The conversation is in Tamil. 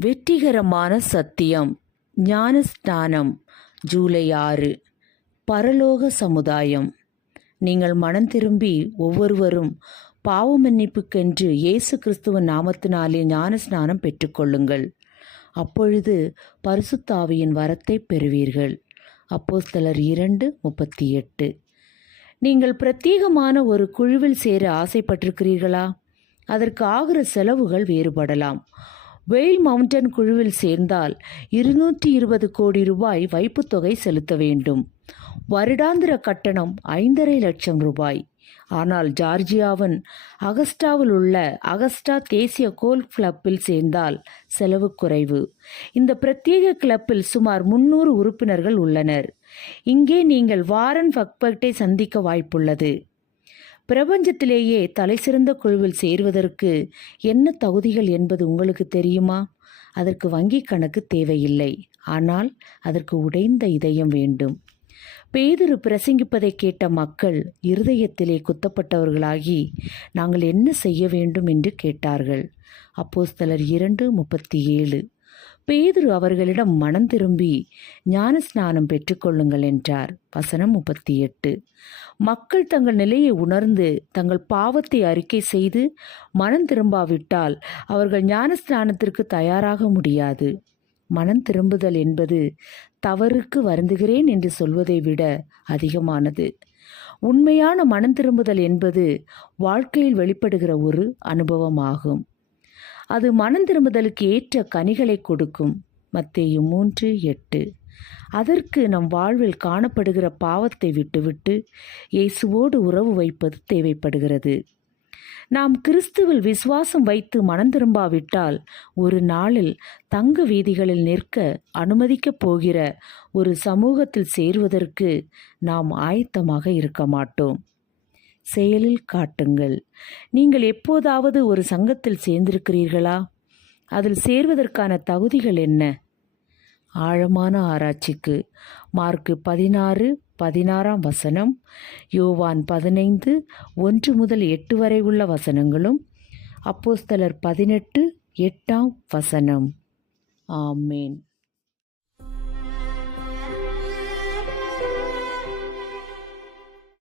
வெற்றிகரமான சத்தியம். ஞானஸ்நானம் ஜூலை ஆறு. பரலோக சமுதாயம். நீங்கள் மனம் திரும்பி ஒவ்வொருவரும் பாவ மன்னிப்புக்கென்று இயேசு கிறிஸ்துவ நாமத்தினாலே ஞானஸ்நானம் பெற்றுக்கொள்ளுங்கள் அப்பொழுது பரிசுத்தாவியின் வரத்தை பெறுவீர்கள். அப்போஸ்தலர் இரண்டு முப்பத்தி எட்டு. நீங்கள் பிரத்யேகமான ஒரு குழுவில் சேர ஆசைப்பட்டிருக்கிறீர்களா? அதற்கு ஆகிற செலவுகள் வேறுபடலாம். வெயில் மவுண்டன் குழுவில் சேர்ந்தால் இருநூற்றி இருபது கோடி ரூபாய் வைப்புத்தொகை செலுத்த வேண்டும். வருடாந்திர கட்டணம் ஐந்தரை லட்சம் ரூபாய். ஆனால் ஜார்ஜியாவின் அகஸ்டாவில் உள்ள அகஸ்டா தேசிய கோல்ஃப் கிளப்பில் சேர்ந்தால் செலவு குறைவு. இந்த பிரத்யேக கிளப்பில் சுமார் முன்னூறு உறுப்பினர்கள் உள்ளனர். இங்கே நீங்கள் வாரன் ஃபக்பர்ட்டை சந்திக்க வாய்ப்புள்ளது. பிரபஞ்சத்திலேயே தலைசிறந்த குழுவில் சேருவதற்கு என்ன தகுதிகள் என்பது உங்களுக்கு தெரியுமா? அதற்கு வங்கி கணக்கு தேவையில்லை. ஆனால் அதற்கு உடைந்த இதயம் வேண்டும். பேதுரு பிரசங்கிப்பதை கேட்ட மக்கள் இருதயத்திலே குத்தப்பட்டவர்களாகி நாங்கள் என்ன செய்ய வேண்டும்? என்று கேட்டார்கள். அப்போஸ்தலர் இரண்டு முப்பத்தி ஏழு. பேதுரு அவர்களிடம் மனம் திரும்பி ஞானஸ்நானம் பெற்றுக்கொள்ளுங்கள் என்றார். வசனம் முப்பத்தி எட்டு மக்கள் தங்கள் நிலையை உணர்ந்து தங்கள் பாவத்தை அறிக்கை செய்து மனம் திரும்பாவிட்டால் அவர்கள் ஞானஸ்நானத்திற்கு தயாராக முடியாது. மனம் திரும்புதல் என்பது தவறுக்கு வருந்துகிறேன் என்று சொல்வதை விட அதிகமானது. உண்மையான மனம் திரும்புதல் என்பது வாழ்க்கையில் வெளிப்படுகிற ஒரு அனுபவமாகும். அது மனம் திரும்புதலுக்கு ஏற்ற கனிகளை கொடுக்கும். மத்தேயு மூன்று எட்டு. அதற்கு நம் வாழ்வில் காணப்படுகிற பாவத்தை விட்டுவிட்டு இயேசுவோடு உறவு வைப்பது தேவைப்படுகிறது. நாம் கிறிஸ்துவில் விசுவாசம் வைத்து மனம் திரும்பாவிட்டால் ஒரு நாளில் தங்க வீதிகளில் நிற்க அனுமதிக்கப் போகிற ஒரு சமூகத்தில் சேருவதற்கு நாம் ஆயத்தமாக இருக்க மாட்டோம். செயலில் காட்டுங்கள். நீங்கள் எப்போதாவது ஒரு சங்கத்தில் சேர்ந்திருக்கிறீர்களா? அதில் சேர்வதற்கான தகுதிகள் என்ன? ஆழமான ஆராய்ச்சிக்கு. மார்க்கு பதினாறு பதினாறாம் வசனம் யோவான் பதினைந்து ஒன்று முதல் எட்டு வரை உள்ள வசனங்களும் அப்போஸ்தலர் பதினெட்டு எட்டாம் வசனம். ஆமேன்.